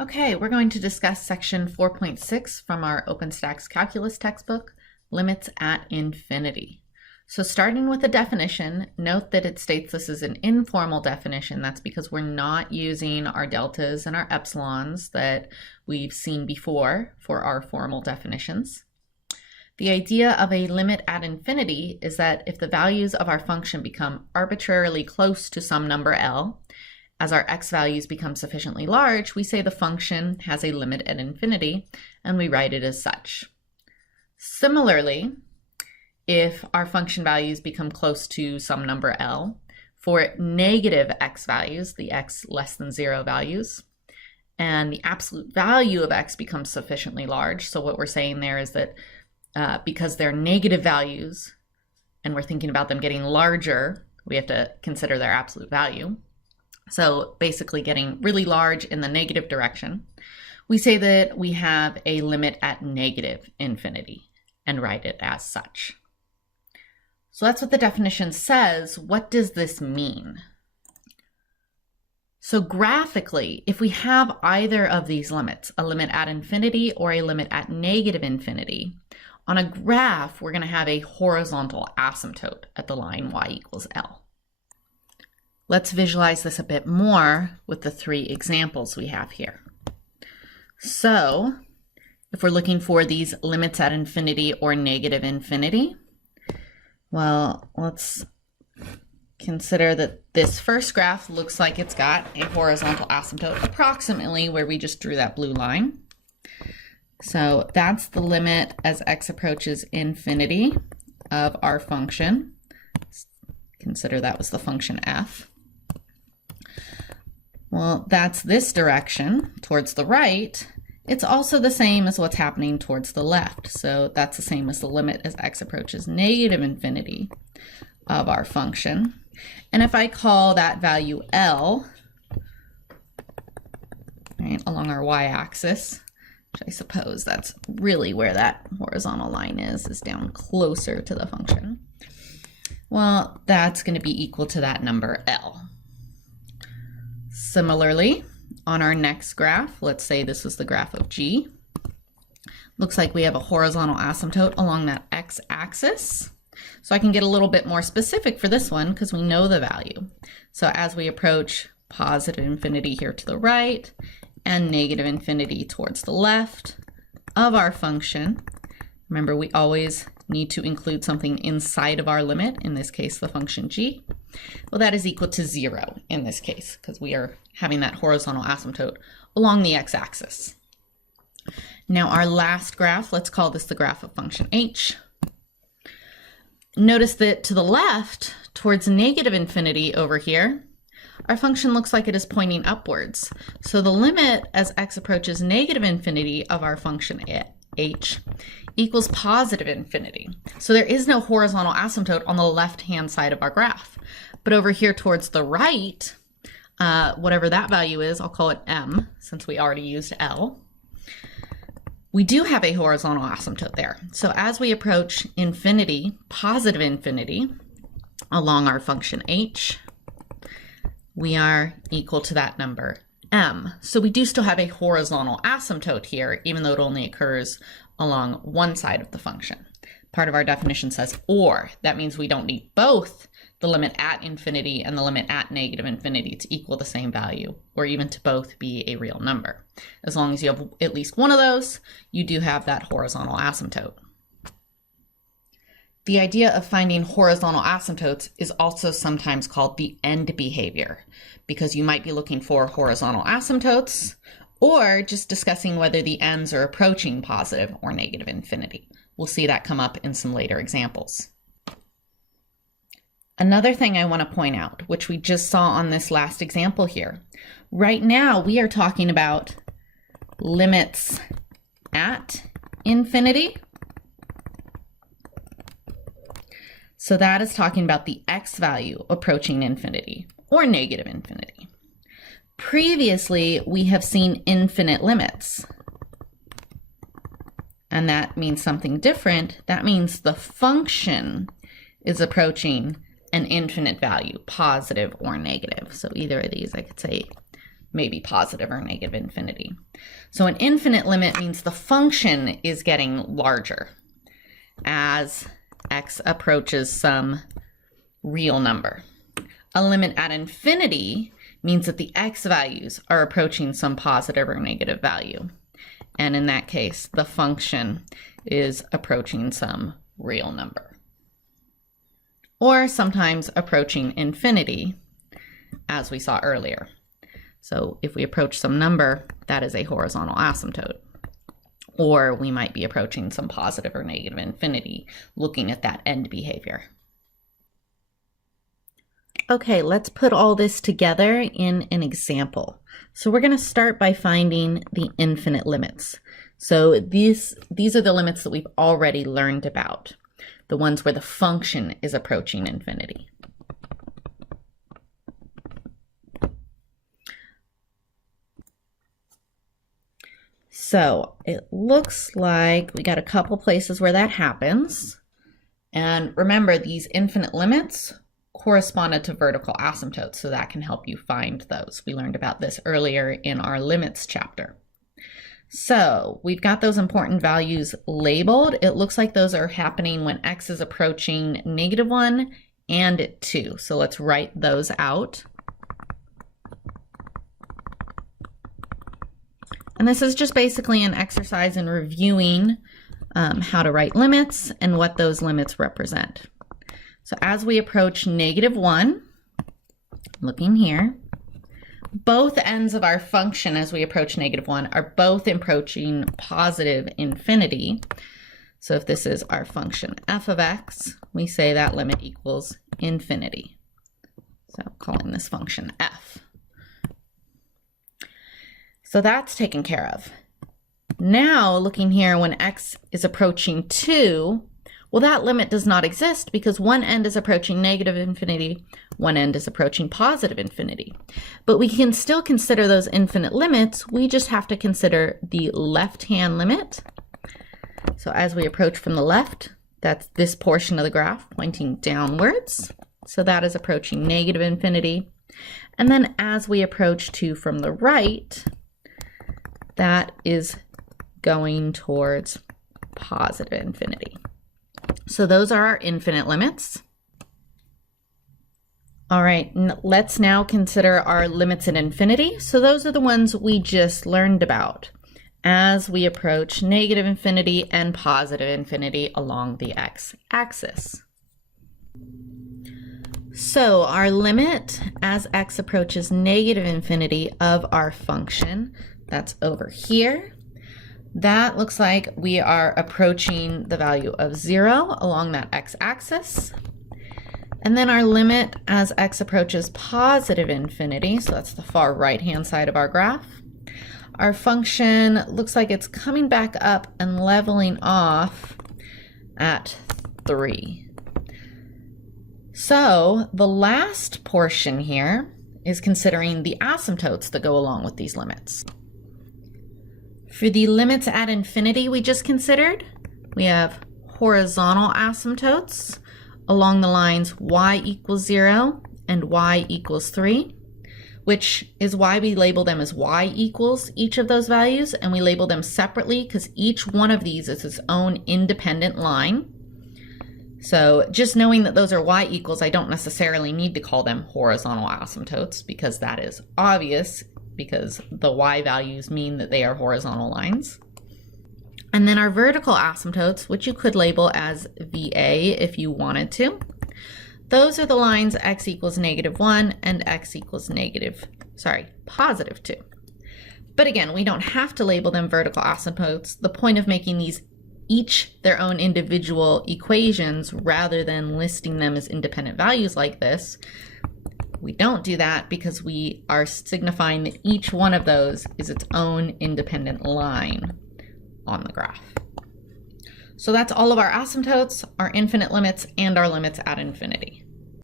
Okay, we're going to discuss section 4.6 from our OpenStax Calculus textbook, Limits at Infinity. So starting with the definition, note that it states this is an informal definition. That's because we're not using our deltas and our epsilons that we've seen before for our formal definitions. The idea of a limit at infinity is that if the values of our function become arbitrarily close to some number L, as our x values become sufficiently large, we say the function has a limit at infinity, and we write it as such. Similarly, if our function values become close to some number L, for negative x values, the x less than 0 values, and the absolute value of x becomes sufficiently large, so what we're saying there is that because they're negative values, and we're thinking about them getting larger, we have to consider their absolute value. So basically getting really large in the negative direction, we say that we have a limit at negative infinity and write it as such. So that's what the definition says. What does this mean? So graphically, if we have either of these limits, a limit at infinity or a limit at negative infinity, on a graph, we're going to have a horizontal asymptote at the line y equals L. Let's visualize this a bit more with the three examples we have here. So if we're looking for these limits at infinity or negative infinity, well, let's consider that this first graph looks like it's got a horizontal asymptote approximately where we just drew that blue line. So that's the limit as x approaches infinity of our function. Consider that was the function f. Well, that's this direction towards the right. It's also the same as what's happening towards the left. So that's the same as the limit as x approaches negative infinity of our function. And if I call that value L, right, along our y-axis, which I suppose that's really where that horizontal line is down closer to the function. Well, that's going to be equal to that number L. Similarly, on our next graph, let's say this is the graph of G. Looks like we have a horizontal asymptote along that x-axis. So I can get a little bit more specific for this one because we know the value. So as we approach positive infinity here to the right and negative infinity towards the left of our function, remember we always need to include something inside of our limit, in this case the function g. Well, that is equal to 0 in this case because we are having that horizontal asymptote along the x-axis. Now our last graph, let's call this the graph of function h. Notice that to the left, towards negative infinity over here, our function looks like it is pointing upwards. So the limit as x approaches negative infinity of our function h equals positive infinity. So there is no horizontal asymptote on the left-hand side of our graph. But over here towards the right, whatever that value is, I'll call it m, since we already used L, we do have a horizontal asymptote there. So as we approach infinity, positive infinity, along our function h, we are equal to that number m. So we do still have a horizontal asymptote here, even though it only occurs along one side of the function. Part of our definition says or. That means we don't need both the limit at infinity and the limit at negative infinity to equal the same value, or even to both be a real number. As long as you have at least one of those, you do have that horizontal asymptote. The idea of finding horizontal asymptotes is also sometimes called the end behavior, because you might be looking for horizontal asymptotes or just discussing whether the ends are approaching positive or negative infinity. We'll see that come up in some later examples. Another thing I want to point out, which we just saw on this last example here, right now we are talking about limits at infinity. So that is talking about the x value approaching infinity or negative infinity. Previously, we have seen infinite limits. And that means something different. That means the function is approaching an infinite value, positive or negative. So either of these, I could say maybe positive or negative infinity. So an infinite limit means the function is getting larger as x approaches some real number. A limit at infinity means that the x values are approaching some positive or negative value. And in that case, the function is approaching some real number. Or sometimes approaching infinity, as we saw earlier. So if we approach some number, that is a horizontal asymptote. Or we might be approaching some positive or negative infinity, looking at that end behavior. Okay, let's put all this together in an example. So we're going to start by finding the infinite limits. So these are the limits that we've already learned about, the ones where the function is approaching infinity. So it looks like we got a couple places where that happens. And remember, these infinite limits corresponded to vertical asymptotes, so that can help you find those. We learned about this earlier in our limits chapter. So we've got those important values labeled. It looks like those are happening when x is approaching -1 and 2. So let's write those out. And this is just basically an exercise in reviewing how to write limits and what those limits represent. So as we approach -1, looking here, both ends of our function as we approach -1 are both approaching positive infinity. So if this is our function f of x, we say that limit equals infinity. So calling this function f. So that's taken care of. Now looking here, when x is approaching 2, well, that limit does not exist because one end is approaching negative infinity, one end is approaching positive infinity. But we can still consider those infinite limits. We just have to consider the left-hand limit. So as we approach from the left, that's this portion of the graph pointing downwards. So that is approaching negative infinity. And then as we approach 2 from the right, that is going towards positive infinity. So those are our infinite limits. All right, let's now consider our limits at infinity. So those are the ones we just learned about as we approach negative infinity and positive infinity along the x-axis. So our limit as x approaches negative infinity of our function, that's over here. That looks like we are approaching the value of 0 along that x-axis. And then our limit as x approaches positive infinity, so that's the far right-hand side of our graph. Our function looks like it's coming back up and leveling off at 3. So the last portion here is considering the asymptotes that go along with these limits. For the limits at infinity we just considered, we have horizontal asymptotes along the lines y equals 0 and y equals 3, which is why we label them as y equals each of those values, and we label them separately because each one of these is its own independent line. So just knowing that those are y equals, I don't necessarily need to call them horizontal asymptotes because that is obvious, because the y values mean that they are horizontal lines. And then our vertical asymptotes, which you could label as VA if you wanted to, those are the lines x equals -1 and x equals positive 2. But again, we don't have to label them vertical asymptotes. The point of making these each their own individual equations rather than listing them as independent values like this, we don't do that because we are signifying that each one of those is its own independent line on the graph. So that's all of our asymptotes, our infinite limits, and our limits at infinity.